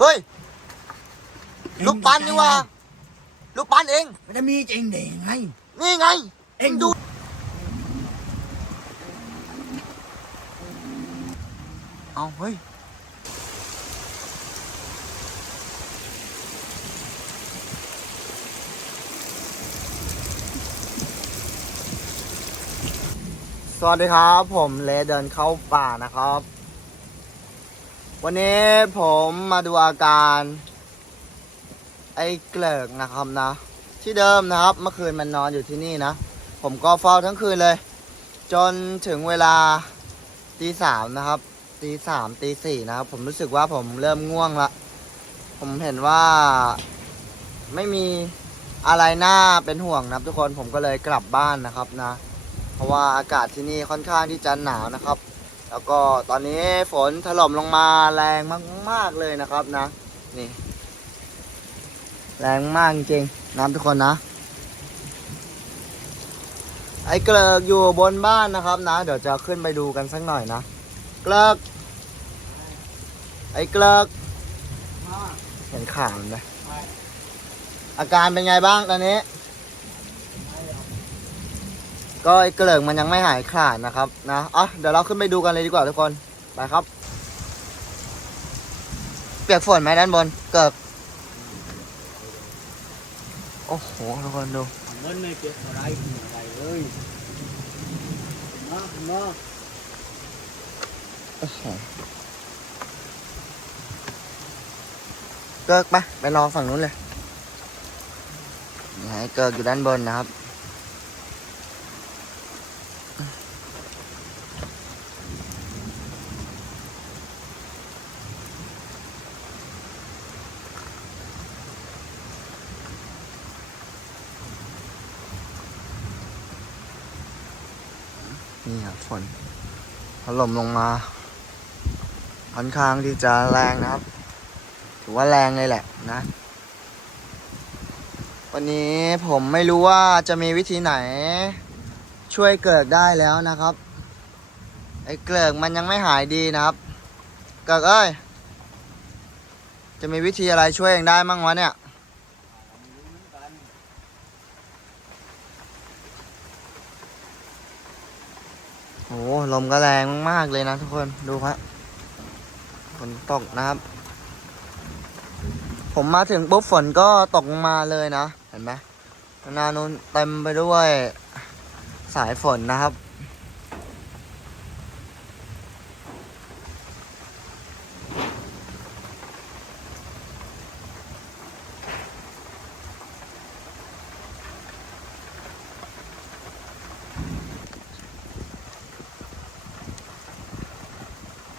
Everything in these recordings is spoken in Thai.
เฮ้ย ลูกปั้นนี่ว่า ลูกปั้นเอง มันจะมีจริงได้ยังไง นี่ไง เอ็งมึดูเอาเฮ้ยสวัสดีครับ ผมเลเดินเข้าป่านะครับ วันนี้ผมมาดูอาการ ไอ้เกลิกนะครับนะ ที่เดิมนะครับ เมื่อคืนมันนอนอยู่ที่นี่นะ ผมก็เฝ้าทั้งคืนเลย จนถึงเวลาตีสามนะครับตีสามตีสี่นะครับ ผมรู้สึกว่าผมเริ่มง่วงละ ผมเห็นว่าไม่มีอะไรน่าเป็นห่วงนะครับ ทุกคนผมก็เลยกลับบ้านนะครับนะ เพราะว่าอากาศที่นี่ค่อนข้างที่จะหนาวนะครับ แล้วก็ตอนนี้ฝนถล่มลงมาแรงมากๆเลยนะครับนะ นี่ แรงมากจริงๆน้ำทุกคนนะ ไอ้เกลิกอยู่บนบ้านนะครับนะ เดี๋ยวจะขึ้นไปดูกันสักหน่อยนะ เกลิกไอ้เกลิกเห็นข่าวไหมอาการเป็นไงบ้างตอนนี้ ก็ไอ้เกลิกมันยังไม่หายขาดนะครับนะอะเดี๋ยวเราขึ้นไปดูกันเลยดีกว่าทุกคนไปครับ เปียกฝนไหมด้านบนเกิกโอ้โหทุกคนดูมันไม่เจ็บอะไรอะไรเลยมามาโอ้โหเกิกไปไปรอฝั่งนู้นเลยนี่ให้เกิกอยู่ด้านบนนะครับ นี่ครับฝนถล่มลงมาค่อนข้างที่จะแรงนะครับ ถือว่าแรงเลยแหละนะ วันนี้ผมไม่รู้ว่าจะมีวิธีไหน ช่วยเกิดได้แล้วนะครับไอ้เกลิกมันยังไม่หายดีนะครับ เกิดเอ้ย จะมีวิธีอะไรช่วยเองได้มั่งวะเนี่ย โอ้ ลมก็แรงมาก ๆ เลยนะทุกคนดูครับฝนตกนะครับ ผมมาถึงปุ๊บฝนก็ตกมาเลยนะ เห็นไหมข้านานุนเต็มไปด้วยสายฝนนะครับ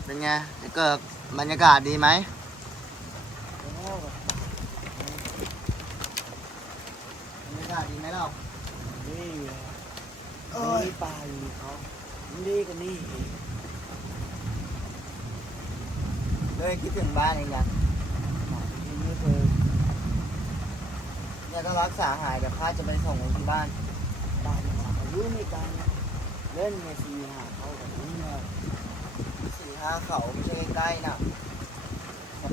เป็นไงเกิดบรรยากาศดีไหมบรรยากาศดีไหมเรานี่เอ้ยนี่ปลาอยู่เขานี่ก็นี่เลยคิดถึงบ้านเองยังทีนี้คือเนี่ยถ้ารักษาหายเดี๋ยวข้าจะไปส่งไว้ที่บ้านบ้านเขาอายุไม่กันเล่นในซีหาเขาแบบนี้เลยสี่ห้าเขาไม่ใช่ใกล้ๆนะ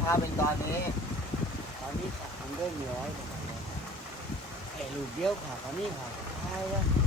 ถ้าเป็นตอนนี้ ตอนนี้ขามันเริ่มย้อยไอ้ลูกเดียวขาตอนนี้ขาตายแล้ว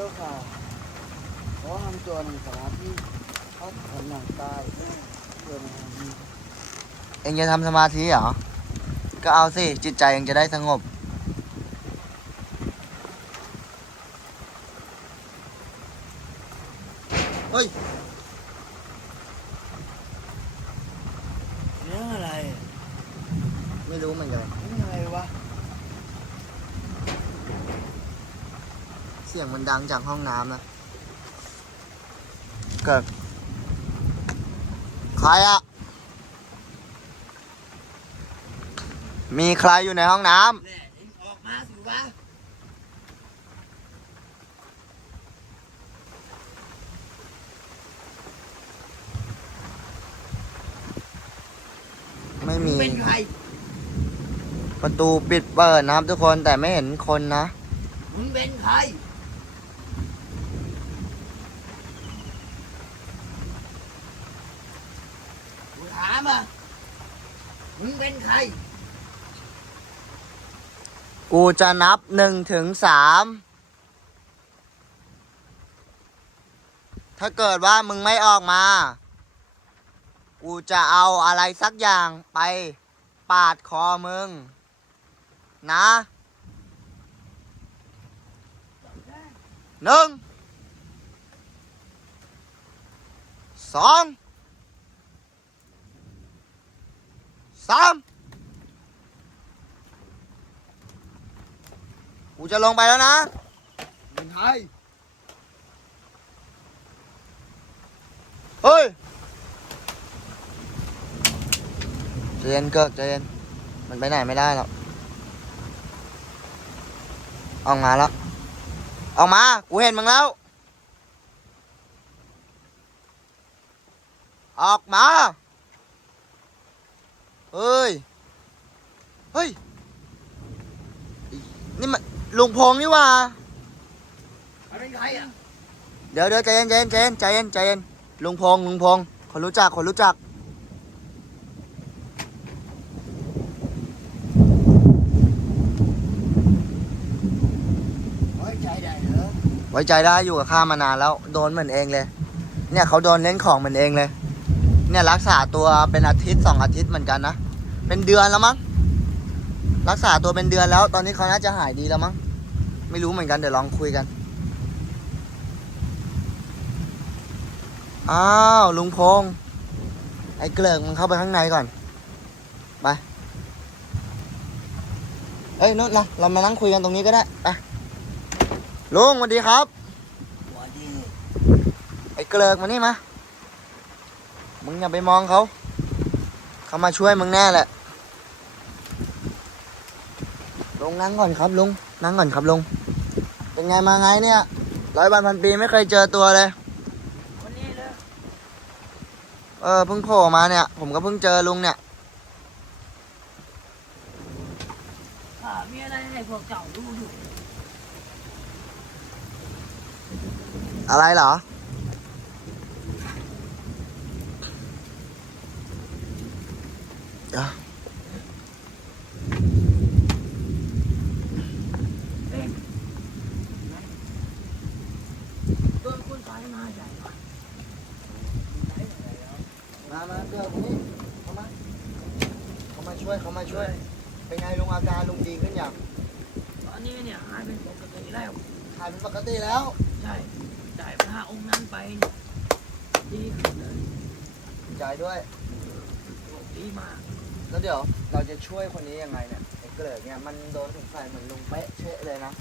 เร็วค่ะขอทำตัวหนึ่งสมาธิพักผ่อนหนังตายเพื่อมาทำ เองจะทำสมาธิเหรอ ก็เอาสิ จิตใจเองจะได้สงบังจากห้องน้ำนะเกิดใครอะมีใครอยู่ในห้องน้ำไม่มีปรประตูปิดเปิดนะครับทุกคนแต่ไม่เห็นคนนะ มึงเป็นใคร กูจะนับหนึ่งถึงสามถ้าเกิดว่ามึงไม่ออกมา กูจะเอาอะไรสักอย่างไปปาดคอมึง นะหนึ่งสองสาม กูจะลงไปแล้วนะเป็นใครเฮ้ยใจเย็นเกิดใจเย็นมันไปไหนไม่ได้หรอกออกมาแล้วออกมา กูเห็นมึงแล้ว ออกมา เฮ้ย เฮ้ยนี่มัน ลุงพงษ์นี่หว่ามันเป็นใครอะเดี๋ยวเดี๋ยวใจเย็นใจเย็นใจเย็นใจเย็นใจเย็นลุงพงษ์ลุงพงษ์คนรู้จักคนรู้จัก ไว้ใจได้เหรอไว้ใจได้อยู่กับข้ามานานแล้ว โดนเหมือนเองเลย เนี่ยเขาโดนเล่นของเหมือนเองเลย เนี่ยรักษาตัวเป็นอาทิตย์สองอาทิตย์เหมือนกันนะ เป็นเดือนแล้วมั้ง รักษาตัวเป็นเดือนแล้ว ตอนนี้เขาน่าจะหายดีแล้วมั้ง ไม่รู้เหมือนกันเดี๋ยวลองคุยกัน อ้าว ลุงพงษ์ไอ้เกลิกมึงเข้าไปข้างในก่อน ไป เอ้ยนู่นนะเรามานั่งคุยกันตรงนี้ก็ได้ไปลุงสวัสดีครับหัวดีไอ้เกลิกมานี่มา มึงอย่าไปมองเขา เขามาช่วยมึงแน่แหละลุงนั่งก่อนครับลุง นั่งก่อนครับลุง เป็นไงมาไงเนี่ยร้อยวันพันปีไม่เคยเจอตัวเลยวันนี้เลยเออเพิ่งโผล่มาเนี่ย ผมก็เพิ่งเจอลุงเนี่ยข้ามีอะไรให้พวกเจ้าดูอยู่อะไรเหรอเดี๋ยว โดนคุณสายมาใหญ่หน่อย มา มาเดี๋ยวนี่เขามา เขามาช่วยเขามาช่วย เป็นไงลุงอาการลุงดีขึ้นอย่าง ตอนนี้เนี่ยหายเป็นปกติแล้ว หาย เป็นปกติแล้ว ใช่จ่ายพระองค์นั้นไปเนี่ยดีขึ้นเลยดีใจด้วย ดีมากแล้วเดี๋ยวเราจะช่วยคนนี้ยังไงเนี่ยไอ้เกลือกเนี่ยมันโดนถึงใส่เหมือนลุงเป๊ะเชะเลยนะ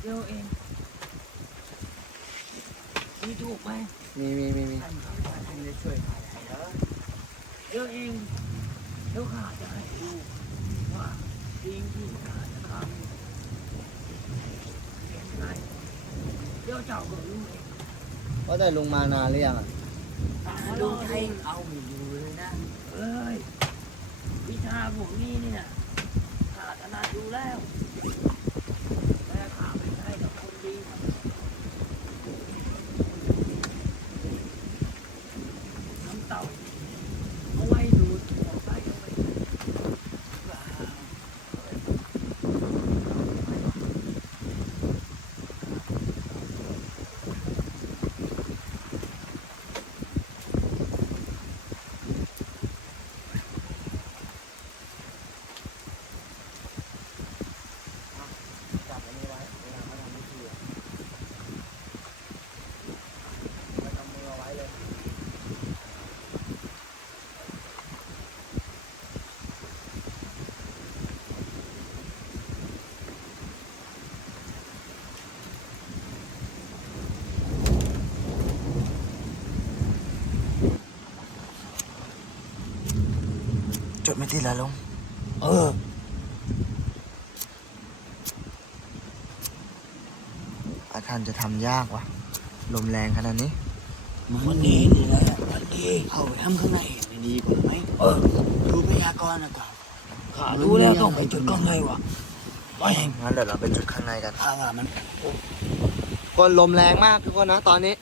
เดี๋ยวเองมีถูกไหมมีมีมีมีท่านทำท่านจะช่วยใครให้เหรอเดี๋ยวเองเดี๋ยวข้าจะให้ดู วเจ้าก็รู้เองว่าแต่ลุงมานานหรือยังอะลุงเองเอาไม่อยู่เลยนะเอ้ยวิชาพวกนี้เนี่ยข้าถนัดอยู่แล้วแต่ข้าไม่ใช่กับคนดีน้ำเต่าเอาไว้ดูดออกไปเอาไว้ จับอันนี้ไว้เวลาเขาทำพิธีอะไว้ทำมือเอาไว้เลย จดไม่ติดแล้วลุงเออ อาคารจะทำยากวะลมแรงขนาดนี้วันนี้นี่แหละวันดีเข้าไปทำข้างในเห็นดีกว่าไหมเออ ดูพยากรณ์อากาศข้ารู้แล้วต้องไปจุดข้างในวะไปงั้นเดี๋ยวเราไปจุดข้างในกันข้าว่ามันก็ลมแรงมากทุกคนนะ ตอนนี้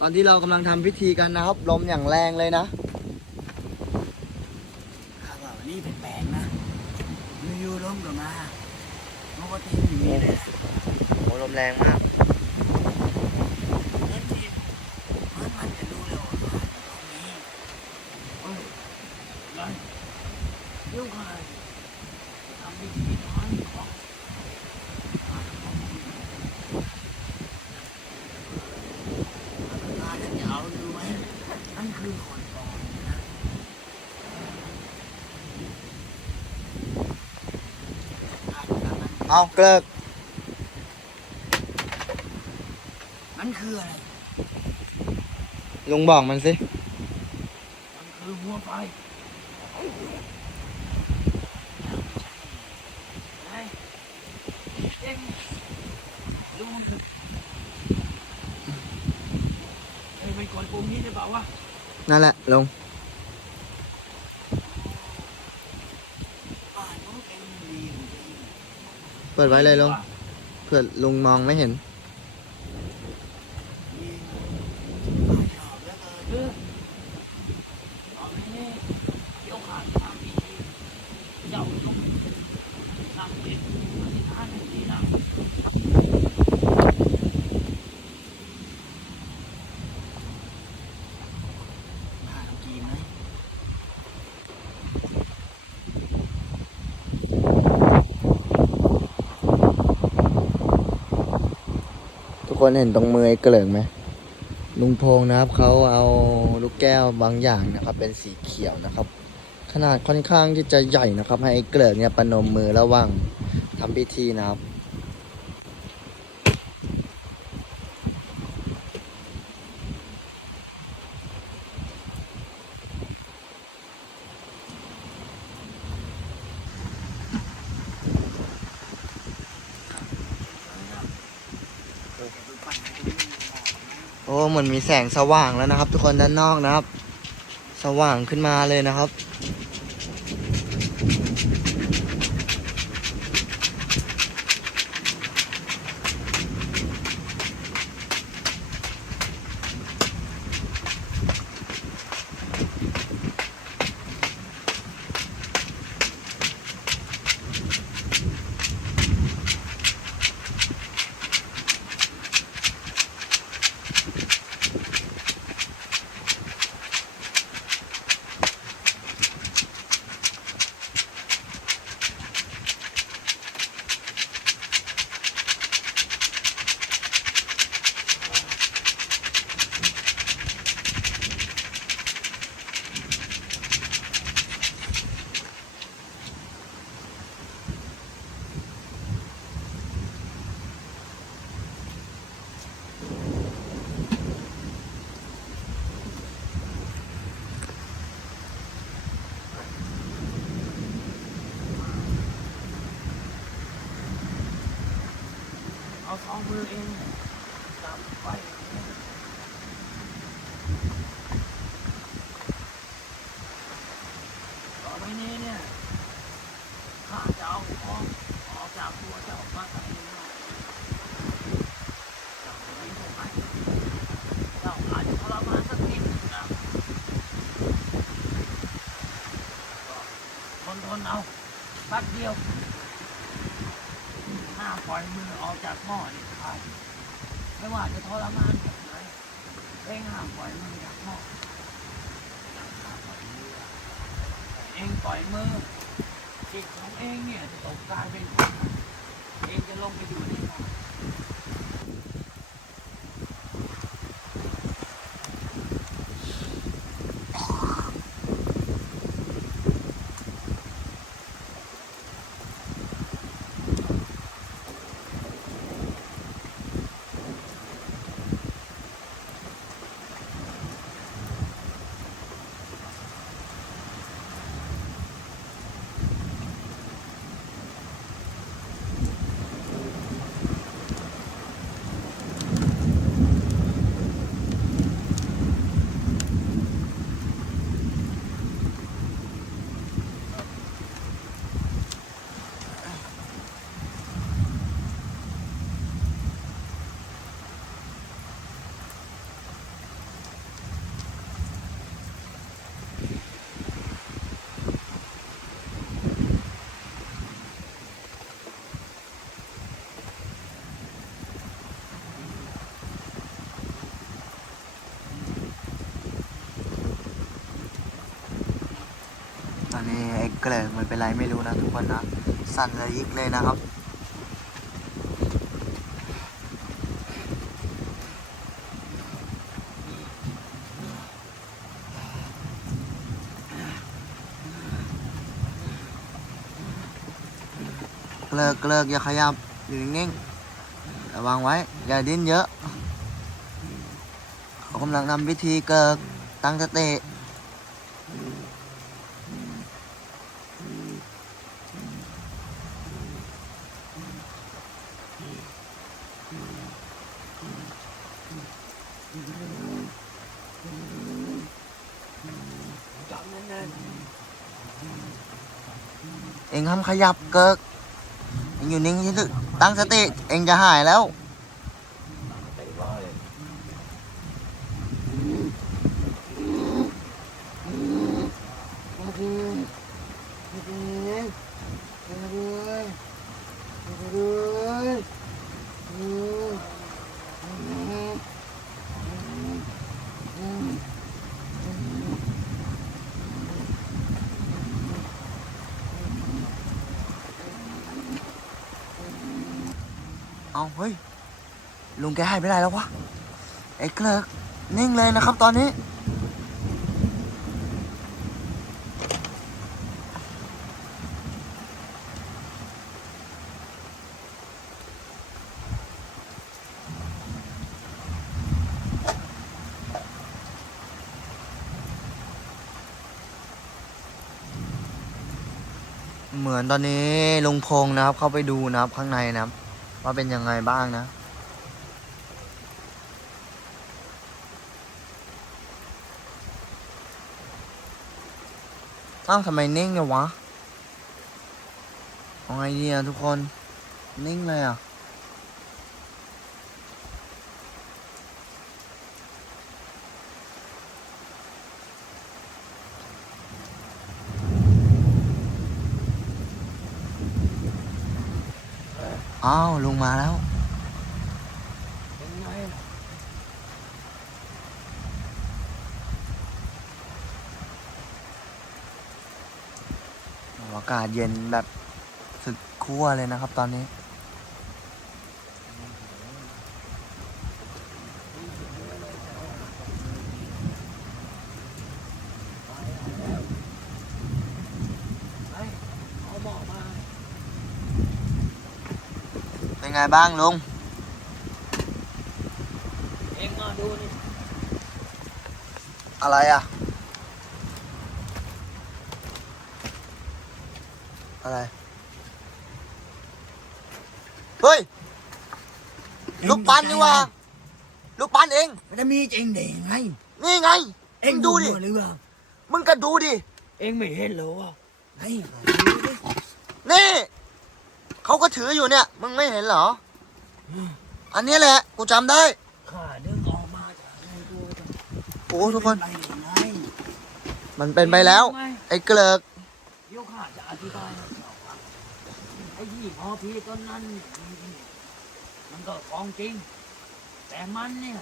ตอนที่เรากำลังทำพิธีกันนะครับ ลมอย่างแรงเลยนะ ข้าว่าวันนี้แปลกๆนะอยู่ๆลมก็มาปกติไม่มีเลย โอ้ลมแรงมากเล่นทีมันมันจะรู้เลยว่าตรงนี้เอ้ยไรเดี๋ยวใครทำพิธีทานของอาจะเอาดูไหมนั่นคือคนปลอมนะเอาเกลิก มันคืออะไร ลุงบอกมันสิ มันคือหัวไฟไอ้เอ็งดูมันคือเอ้ยมันก่อนปุ่มนี้จะเปล่าวะนั่นแหละลุงอ่านมันเป็นดีจริงเปิดไว้เลยลุงเผื่อลุงมองไม่เห็น ๆดีอ่านชอบแล้วเกินเออเอาไปนี่เดี๋ยวขาดทางดีเจ้าจงนำเป็นอธิษฐานให้ดีนะ ผ่านกีมไหม ทุกคน เห็นตรงมือไอ้เกลิกไหมลุงพงนะครับเขาเอาลูกแก้วบางอย่างนะครับ เป็นสีเขียวนะครับ ขนาดค่อนข้างที่จะใหญ่นะครับ ให้ไอ้เกลิกเนี่ยประนมมือระหว่างทำพิธีนะครับ เหมือนมีแสงสว่างแล้วนะครับ ทุกคนด้านนอกนะครับ สว่างขึ้นมาเลยนะครับ เอา สองมือเองจับไฟต่อไปนี้เนี่ยข้าจะเอาของออกจากตัวเจ้ามาใส่ในหม้อเจ้าจะไม่ถูกไหมเจ้าอาจจะทรมานสักนิดหนึ่งนะก็ทนทนๆเอาแป๊บเดียว ห้าม ปล่อยมือออกจากหม้อนี่ครับไม่ว่าจะทรมานแบบไหนเองห้ามปล่อยมือจากหม้อห้ามปล่อเองปล่อยมือจิตของเองเนี่ยจะตกกลายเป็นเองจะลงไปอยู่ในหม้อ อนนี้ไอ้เกลิกมันเป็นไรไม่รู้นะทุกคนนะ สั่นระยิกเลยนะครับเกลิกเกลิกอย่าขยับ อยู่นิ่งๆระวังไว้ อย่าดิ้นเยอะ เขากำลังทำพิธีเกิกตั้งสติ จับแน่น เองห้ามขยับเกิกเองอยู่นิ่งที่สุดตั้งสติ เองจะหายแล้ว ๆไปว่าเลย เอาเฮ้ย ลุง แกหายไปไหนแล้ววะไอ้เกลิกนิ่งเลยนะครับตอนนี้ เหมือนตอนนี้ลุงพงนะครับเข้าไปดูนะครับข้างในนะครับ ว่าเป็นยังไงบ้างนะ อ้าทำไมนิ่งเนี่ยวะเอาไงดีอะทุกคน นิ่งเลยอะอ้าวลุงมาแล้ว เป็นไงล่ะ อากาศเย็นแบบสุดขั้วเลยนะครับตอนนี้เอาหมอมาเป็นไงบ้างลุง เองมาดูนี่ อะไรอะ อะไร เฮ้ย ลูกปั้นนี่หว่า ลูกปั้นเอง มันจะมีจริงได้ยังไง นี่ไงเอ็มึงงดูดูดิดิ หรือเปล่ามึงก็ดูดิ เอ็งไม่เห็นเหรอวะไอ้นี่ เขาก็ถืออยู่เนี่ย มึงไม่เห็นเหรอ อันนี้แหละ กูจำได้ ข้าดึงออกมาจากในตัวจะโอ้ทุกคน ไปยังไงมันเป็นไปแล้ว ไอ้เกลิก เดี๋ยวข้าจะอธิบายให้เจ้าฟัง ไอ้ที่หมอพีต้นนั้น มันก็ของจริง แต่มันเนี่ย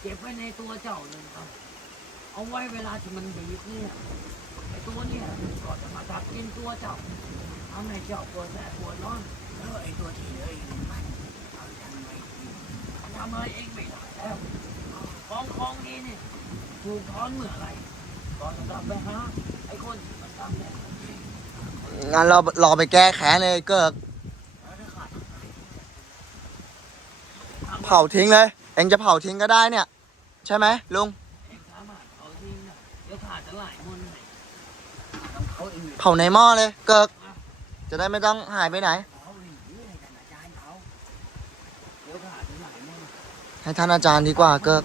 เก็บไว้ในตัวเจ้าหนึ่งครับ เอาไว้เวลาที่มันบีบเนี่ยไอตัวเนี่ยก็จะมาดักกินตัวเจ้าทำให้เจ้าปวดแสบปวดร้อนแล้วไอตัวที่เหลืออีกมันเอาทำไมทำอะไรเองไม่ได้แล้วของของนี้เนี่ยถูกถอนเมื่อไรก็จะกลับไปหาไอ้คนที่มันทำเนี่ยงั้นเรารอไปแก้แค้นเลยเกิก เผาทิ้งเลย เองจะเผาทิ้งก็ได้เนี่ย ใช่ไหมลุงเผาในหม้อเลย เกิก จะได้ไม่ต้องหายไปไหน ให้ท่านอาจารย์ดีกว่าเกิก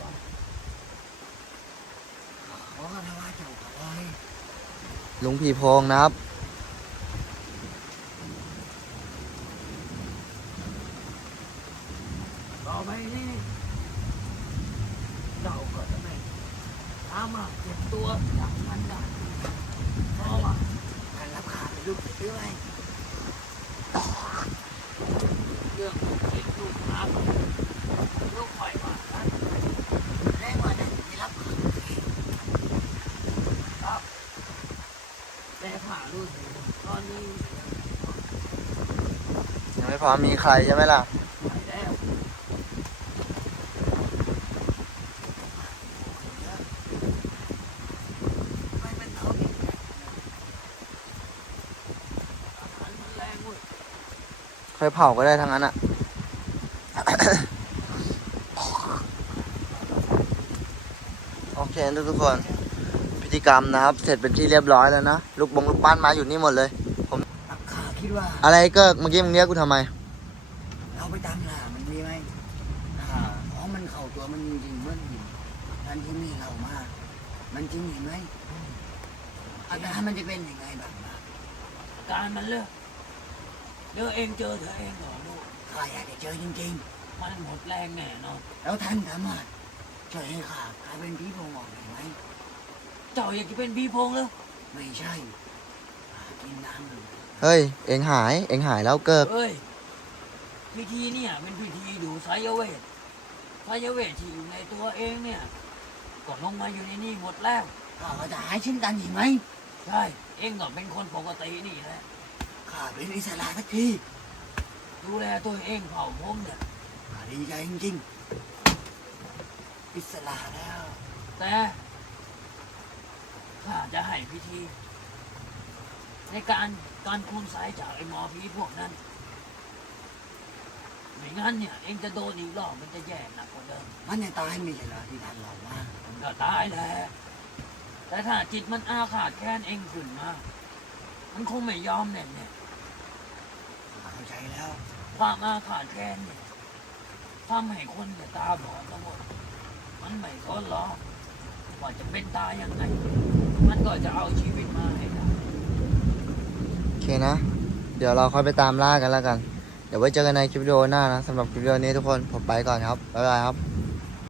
ลวงพี่พองนะครับ ต่อไปนี่เจ้าก็จะไม่สามารถเก็บตัวจากมันได้เพราะว่าการรับขาดเป็นลูกเรื่อยเรื่องลูกคิดลูกทำลูกปล่อยว่ากันแรงว่านั้นไม่รับขาดครับแต่ขารู้สึกตอนนี้ยังไม่พร้อมมีใครใช่ไหมล่ะ ไปแล้วไม่เป็นเอาอีกอาหารมันแรงเว้ยค่อยเผาก็ได้ทั้งนั้นอะ โอเคทุกทุกๆคน พิธีกรรมนะครับ เสร็จเป็นที่เรียบร้อยแล้วนะ ลูกบงลูกปั้นมาอยู่นี่หมดเลยข้าคิดว่า อะไรเกิกเมื่อกี้มึงเรียกกูทำไม เราไปตามล่ามันมีไหมอ่าอ๋อมันเข้าตัวมันจริงๆเหมื่อนหินทันที่มีเรามามันจริงเห็นไหมอาการมันจะเป็นยังไงบ้างนะอาการมันเลิกเดี๋ยวเองเจอเธอเองเหรอลูกข้าอยากจะเจอจริงมันหมดแรงแน่นอนๆแล้วท่านสามารถช่วยให้ข้ากลายเป็นผีโพงออกได้ไหม เจ้าอยากจะเป็นบีพงแล้วไม่ใช่ข้ากินน้ำเลยเฮ้ย เอ็งหาย เอ็งหายแล้วเกิกเอ้ยพิธีเนี่ยเป็นพิธีดูสายเวทสายเวทที่อยู่ในตัวเองเนี่ยก็ลงมาอยู่ในนี่หมดแล้วข้าก็จะหายเช่นกันอีกไหมใช่เองก็เป็นคนปกตินี่แหละข้าเป็นอิสระสักทีดูแลตัวเองเผาผมเนี่ยข้าดีใจจริงๆอิสระแล้ว แต่ ข้าจะให้พิธี ในการการคุณสายจากไอ้หมอผีพวกนั้น ไม่งั้นเนี่ยเองจะโดนอีกรอบมันจะแย่หนักกว่าเดิม มันจะตายไม่ใช่เหรอที่ท่านเราว่ามันก็ตายแหล้วแต่ถ้าจิตมันอาฆาตแค้นเองขึ้นมา มันคงไม่ยอมแน่แน่ข้าเข้าใจแล้วๆความอาฆาตแค้นเนี่ยทำให้คนเนี่ยตาบอดทั้งหมด มันไม่สนหรอกว่าจะเป็นตายยังไง มันก็จะเอาชีวิตมาให้ได้โอเคนะ เดี๋ยวเราค่อยไปตามล่ากันแล้วกัน เดี๋ยวไว้เจอกันในคลิปวิดีโอหน้านะสำหรับคลิปวิดีโอนี้ทุกคนผมไปก่อนครับบ๊ายบายครับ